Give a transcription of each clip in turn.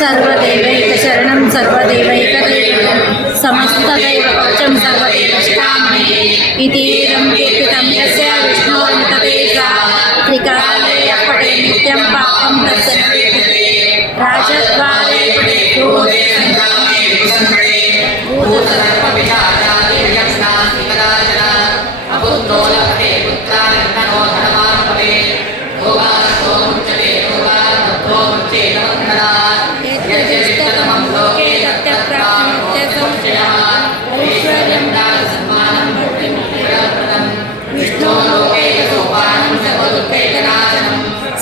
సర్వదేవైక శరణం సర్వదేవైక సమస్తదైవ పక్షం సర్వదేవష్టామి ఇతీరం కీర్తితం యస్య విష్ణోర్ముఖదేశ త్రికాలే అప్పటే నిత్యం పాపం తస్య రాజద్వారే పడే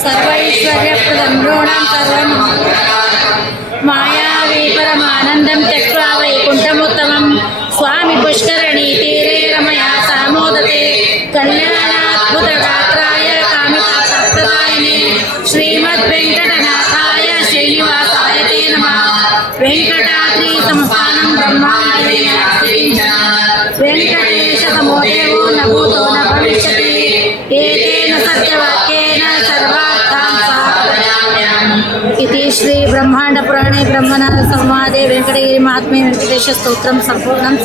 సర్వైశ్వర్యప్రదం నృణాం సర్వమంగళకారకం మాయావీ పరమానందం వైకుంఠముత్తమం స్వామి పుష్కరణీ తీరే రమయా సామోదతే కళ్యాణాద్భుతగాత్రాయ కామితాప్రదాయనే శ్రీమద్ వెంకటనాథాయ శ్రీనివాసాయ తే నమః వెంకటాద్రి సంస్థానం బ్రహ్మాండే వెంకటేశ సమోదేవో एतेन सत्यवाक्येन सर्वार्थान् साधयाम्यहम् इति श्रीब्रह्माण्डपुराणे ब्रह्मणाथ संवादे वेङ्कटगिरिमात्मे वेङ्कटेशस्तोत्रं सम्पूर्णं